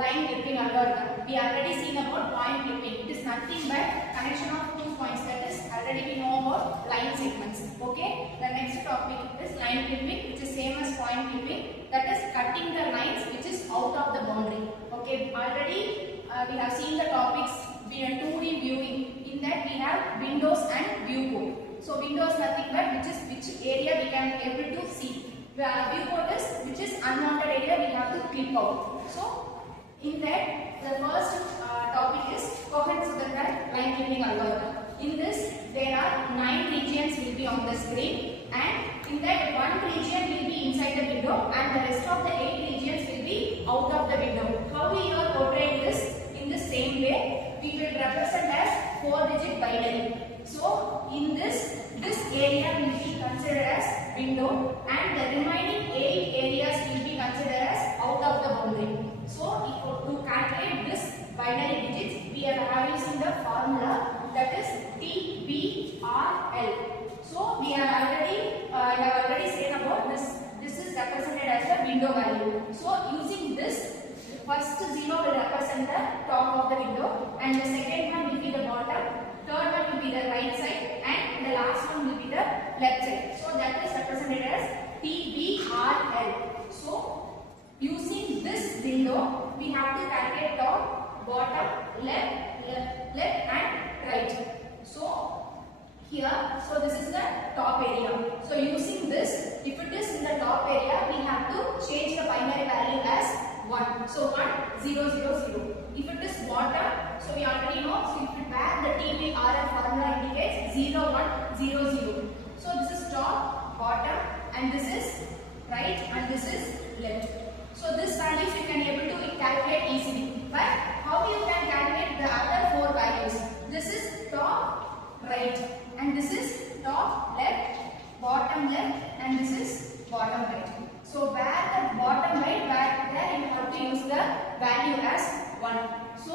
line clipping algorithm. We already seen about point clipping. It is nothing but connection of 2 points. That is already we know about line segments. Okay. The next topic is line clipping, which is same as point clipping. That is cutting the lines which is out of the boundary. Okay. Already we have seen the topics. We are 2D viewing. In that we have windows and viewport. So windows nothing but which area we can able to see. Viewport is which is unwanted area we have to clip out. So in that the first topic is Cohen Sutherland line clipping algorithm. In this there are 9 regions will be on the screen, and in that one region will be inside the window and the rest of the 8 regions will be out of the window. How we are portraying this? In the same way we will represent as 4-digit binary. So in this area will be considered as window and the remaining 8 areas will be considered as out of the boundary. So to calculate this binary digits we are using the formula that is TBRL. So we are already I have already said about this. This is represented as the window value. So using this, first 0 will represent the top of the window and the second one will be the bottom, third one will be the right side and the last one will be the left side. So that is represented as TBRL. So using this window we have to calculate top, bottom, left and right. So here, so this is the top area. So using this, if it is in the top area, we have to change the binary value as 1. So 1, 0, 0, 0. If it is bottom, so we already know, so if it where the TBRL formula indicates 0, 1, 0, 0. So this is top, bottom and this is right and this is left. So this values you can able to calculate easily. But how you can calculate the other 4 values? This is top, right and this is top left, bottom left and this is bottom right. So where the bottom right, there you have to use the value as 1. So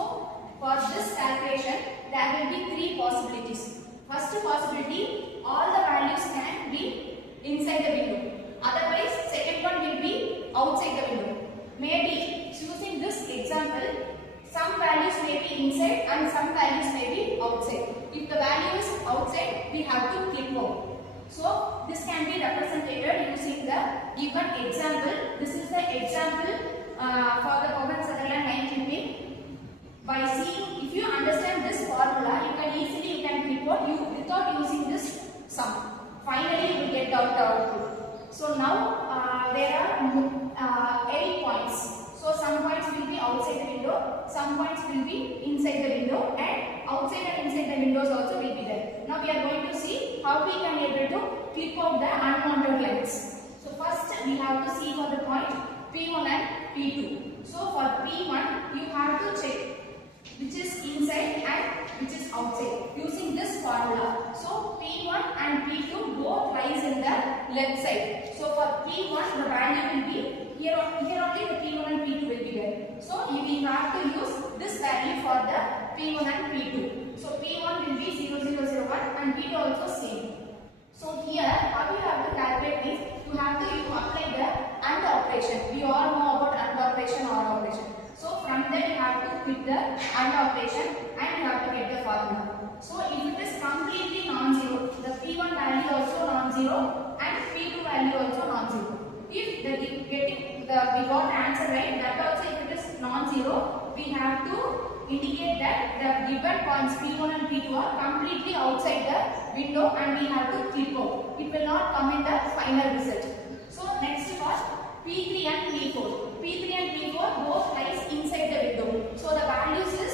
for this calculation there will be 3 possibilities. First possibility, all the values can be inside the window. Otherwise second one will be outside the window. Maybe choosing this example, some values may be inside and some values may be outside. If the value is outside, we have to click out. So this can be represented using the given example. This is the example for the Cohen Sutherland line clipping. By seeing, if you understand this formula, you can easily clip out without using this sum. Finally, you will get out the output. So now there are 8 points. So some points will be outside the window, some points will be inside the window, and outside and inside the windows also will be there. Now we are going to see how we can able to clip out the unwanted lines. So first we have to see for the point P1 and P2. So for P1 you have to check which is inside and which is outside using this formula. So P1 and P2 both lies in the left side. So for P1 the value will be here only the P1 and P2 will be there. So we have to use this value for the P1 and P2. So P1 will be 0001 and P2 also same. So here how you have to calculate is you have to apply the AND operation. We all know about AND operation or operation. So from there you have to click the AND operation and you have to get the formula. So if it is completely non-zero, the P1 value also non-zero and P2 value also non-zero. If we got answer right, that also if it is non-zero, we have to indicate that the given points P1 and P2 are completely outside the window and we have to clip out. It will not come in the final result. So next was P3 and P4. P3 and P4 both lies inside the window. So the values is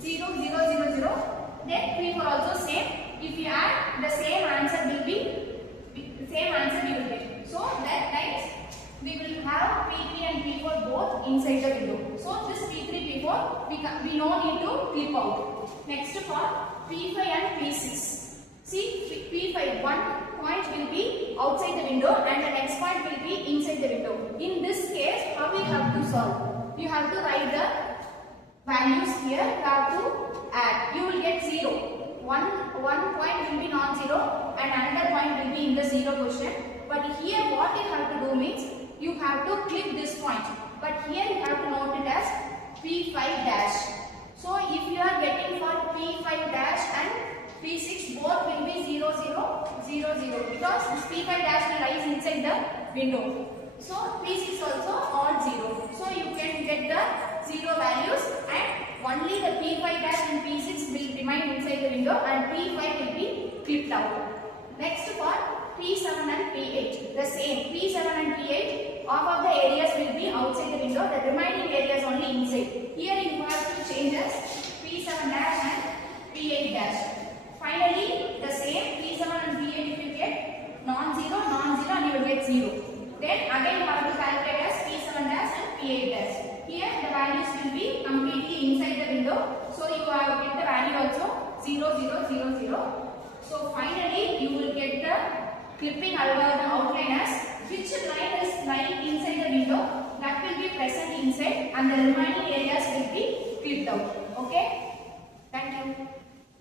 0, 0, 0, 0. Then P4 also same. If you add the same answer will be same answer you will get. So that times we will have P3 and P4 both inside the window. So this P3, P4 we no need to clip out. Next for P5 and P6. See P5 one point will be outside the window and the next point will be inside the window. In this case how we have to solve? You have to write the values here, you have to add. You will get 0. One point will be non-zero and another point will be in the 0 position. But here what you have to do means you have to clip this point. But here you have to note it as P P5 dash will lies inside the window. So P6 also odd 0. So you can get the 0 values and only the P5 dash and P6 will remain inside the window and P5 will be clipped out. Next for P7 and P8. The same. P7 and P8, half of the areas will be outside the window. The remaining areas only inside. Here you have to change as P7 dash and P8 dash. Finally, the same P7 and P8 you will get non-zero, non-zero and you will get 0. Then again you have to calculate as P7 dash and P8 dash. Here the values will be completely inside the window. So you have get the value also 0, 0, 0, 0. So finally you will get the clipping algorithm outline as which line is lying inside the window that will be present inside and the remaining areas will be clipped out.